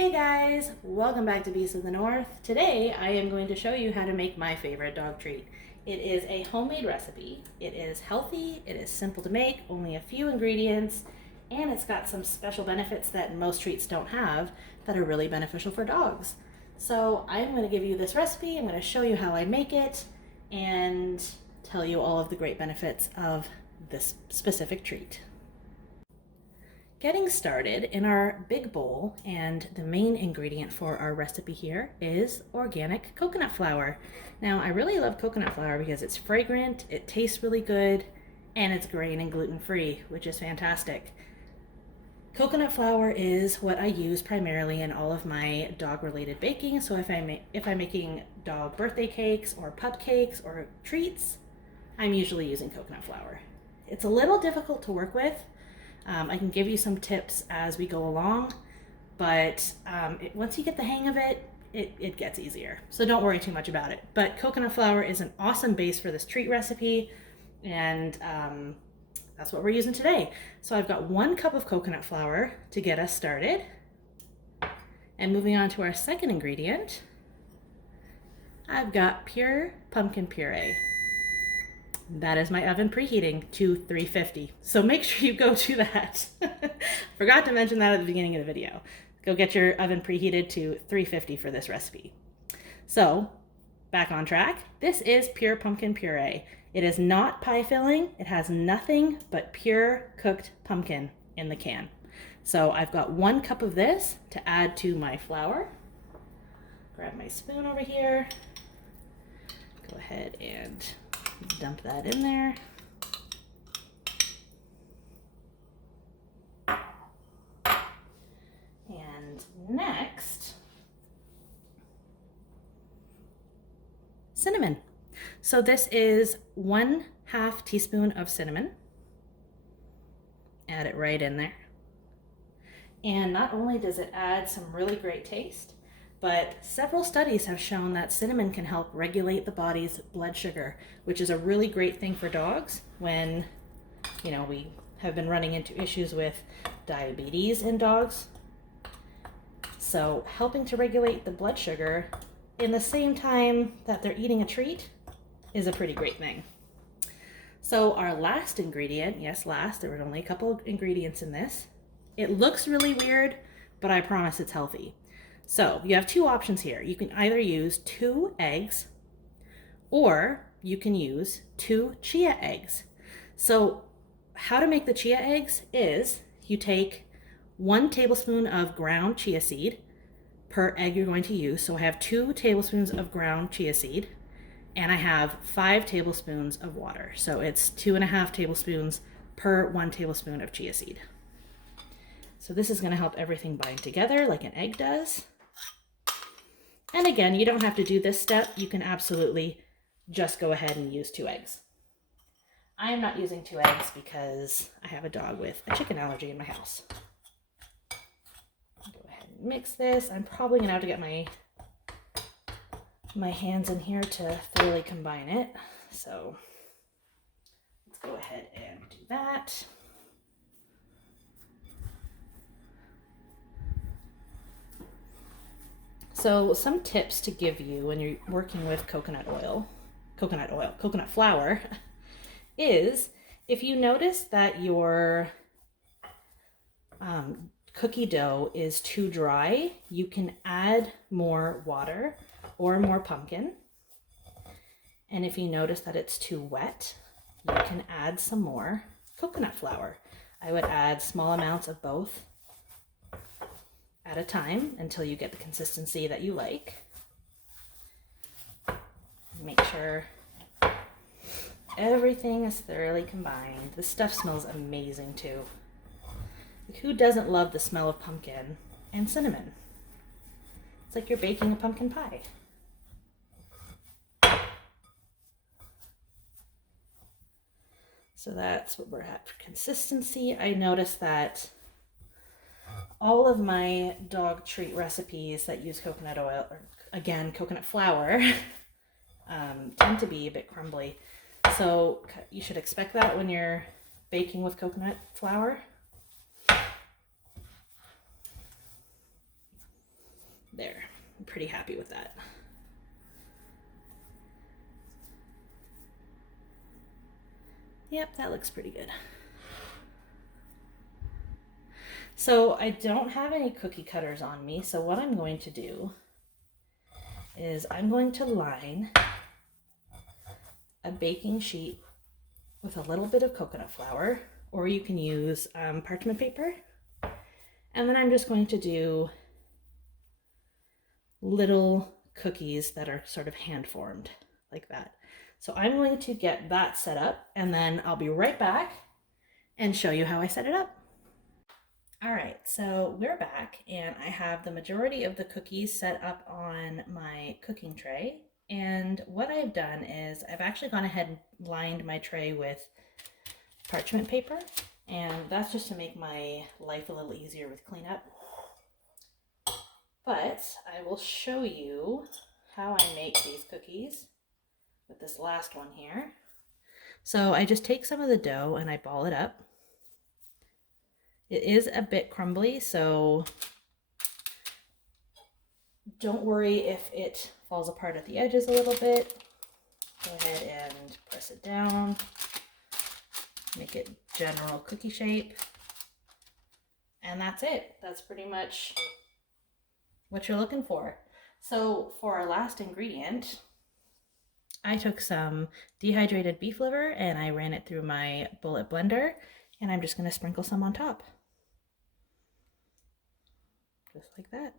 Hey guys, welcome back to Beasts of the North. Today I am going to show you how to make my favorite dog treat. It is a homemade recipe. It is healthy, it is simple to make, only a few ingredients, and it's got some special benefits that most treats don't have that are really beneficial for dogs. So I'm going to give you this recipe, I'm going to show you how I make it, and tell you all of the great benefits of this specific treat. Getting started, in our big bowl, and the main ingredient for our recipe here is organic coconut flour. Now, I really love coconut flour because it's fragrant, it tastes really good, and it's grain and gluten-free, which is fantastic. Coconut flour is what I use primarily in all of my dog-related baking. So if I'm making dog birthday cakes or pup cakes or treats, I'm usually using coconut flour. It's a little difficult to work with. I can give you some tips as we go along, but once you get the hang of it, it gets easier. So don't worry too much about it. But coconut flour is an awesome base for this treat recipe, and that's what we're using today. So I've got 1 cup of coconut flour to get us started. And moving on to our second ingredient, I've got pure pumpkin puree. That is my oven preheating to 350. So make sure you go do that. Forgot to mention that at the beginning of the video. Go get your oven preheated to 350 for this recipe. So back on track. This is pure pumpkin puree. It is not pie filling. It has nothing but pure cooked pumpkin in the can. So I've got 1 cup of this to add to my flour. Grab my spoon over here. Go ahead and dump that in there. And next, cinnamon. So this is 1/2 teaspoon of cinnamon. Add it right in there. And not only does it add some really great taste, but several studies have shown that cinnamon can help regulate the body's blood sugar, which is a really great thing for dogs when, we have been running into issues with diabetes in dogs. So helping to regulate the blood sugar in the same time that they're eating a treat is a pretty great thing. So our last ingredient, yes, last, there were only a couple of ingredients in this. It looks really weird, but I promise it's healthy. So you have 2 options here. You can either use 2 eggs or you can use 2 chia eggs. So how to make the chia eggs is you take 1 tablespoon of ground chia seed per egg you're going to use. So I have 2 tablespoons of ground chia seed and I have 5 tablespoons of water. So it's 2.5 tablespoons per 1 tablespoon of chia seed. So this is going to help everything bind together like an egg does. And again, you don't have to do this step. You can absolutely just go ahead and use 2 eggs. I am not using 2 eggs because I have a dog with a chicken allergy in my house. Go ahead and mix this. I'm probably going to have to get my hands in here to thoroughly combine it. So let's go ahead and do that. So some tips to give you when you're working with coconut flour is if you notice that your cookie dough is too dry, you can add more water or more pumpkin. And if you notice that it's too wet, you can add some more coconut flour. I would add small amounts of both at a time until you get the consistency that you like. Make sure everything is thoroughly combined. This stuff smells amazing too. Who doesn't love the smell of pumpkin and cinnamon? It's like you're baking a pumpkin pie. So that's what we're at for consistency. I noticed that all of my dog treat recipes that use coconut oil, or again, coconut flour, tend to be a bit crumbly. So you should expect that when you're baking with coconut flour. There, I'm pretty happy with that. Yep, that looks pretty good. So I don't have any cookie cutters on me, so what I'm going to do is I'm going to line a baking sheet with a little bit of coconut flour, or you can use parchment paper. And then I'm just going to do little cookies that are sort of hand formed like that. So I'm going to get that set up, and then I'll be right back and show you how I set it up. All right, so we're back, and I have the majority of the cookies set up on my cooking tray. And what I've done is I've actually gone ahead and lined my tray with parchment paper, and that's just to make my life a little easier with cleanup. But I will show you how I make these cookies with this last one here. So I just take some of the dough and I ball it up. It is a bit crumbly, so don't worry if it falls apart at the edges a little bit. Go ahead and press it down, make it general cookie shape, and that's it. That's pretty much what you're looking for. So for our last ingredient, I took some dehydrated beef liver and I ran it through my bullet blender, and I'm just going to sprinkle some on top. Just like that.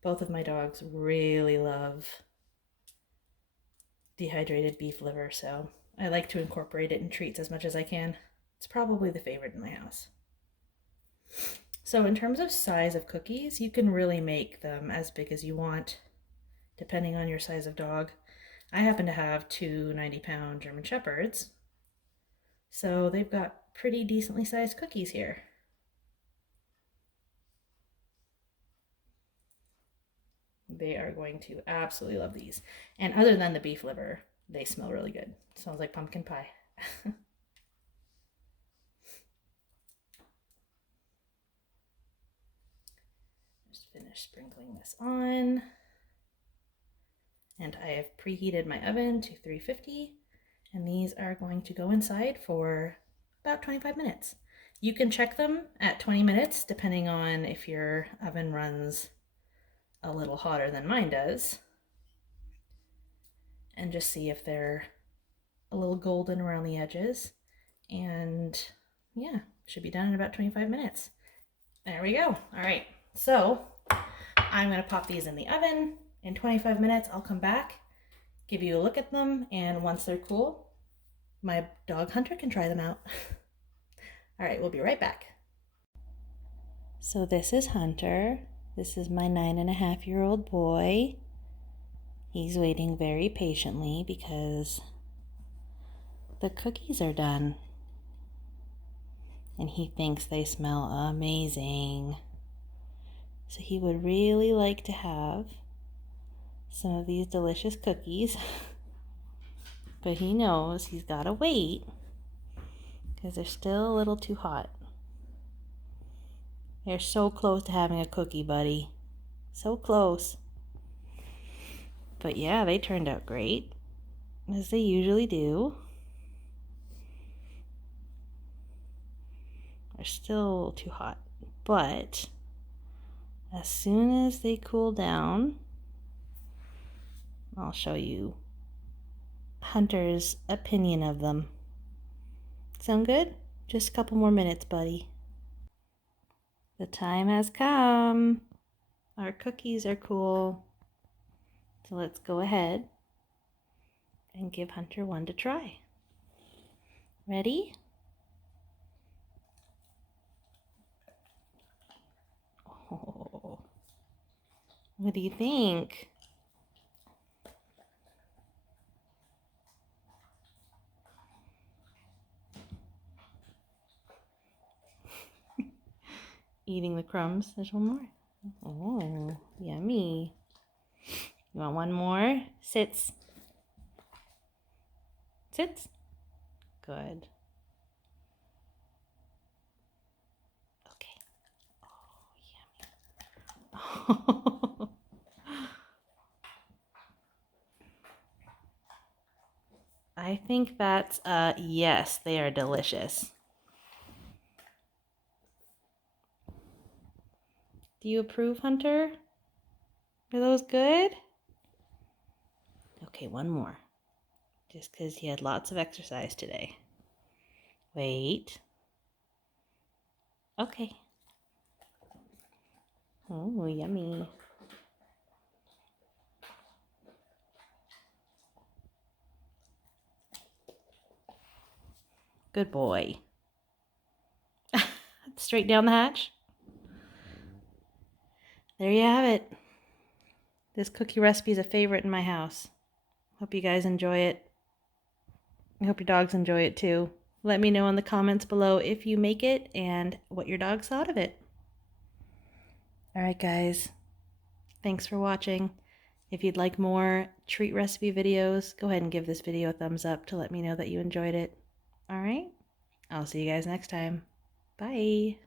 Both of my dogs really love dehydrated beef liver, so I like to incorporate it in treats as much as I can. It's probably the favorite in my house. So in terms of size of cookies, you can really make them as big as you want, depending on your size of dog. I happen to have two 90-pound German Shepherds, so they've got pretty decently sized cookies here. They are going to absolutely love these. And other than the beef liver, they smell really good. Smells like pumpkin pie. Just finish sprinkling this on. And I have preheated my oven to 350, and these are going to go inside for about 25 minutes. You can check them at 20 minutes depending on if your oven runs a little hotter than mine does, and just see if they're a little golden around the edges. And yeah, should be done in about 25 minutes. There we go. All right, so I'm going to pop these in the oven. In 25 minutes, I'll come back, give you a look at them, and once they're cool, my dog Hunter can try them out. All right, we'll be right back. So this is Hunter. This is my 9.5-year-old boy. He's waiting very patiently because the cookies are done. And he thinks they smell amazing. So he would really like to have some of these delicious cookies. But he knows he's got to wait because they're still a little too hot. They're so close to having a cookie, buddy. So close. But yeah, they turned out great, as they usually do. They're still a little too hot, but as soon as they cool down, I'll show you Hunter's opinion of them. Sound good? Just a couple more minutes, buddy. The time has come. Our cookies are cool. So let's go ahead and give Hunter one to try. Ready? Oh, what do you think? Eating the crumbs. There's one more. Oh, yummy. You want one more? Sits. Sits. Good. I think that's yes, they are delicious. Do you approve, Hunter? Are those good? Okay, one more. Just because he had lots of exercise today. Wait. Okay. Oh, yummy. Good boy. Straight down the hatch. There you have it. This cookie recipe is a favorite in my house. Hope you guys enjoy it. I hope your dogs enjoy it too. Let me know in the comments below if you make it and what your dogs thought of it. Alright guys, thanks for watching. If you'd like more treat recipe videos, go ahead and give this video a thumbs up to let me know that you enjoyed it. Alright, I'll see you guys next time. Bye!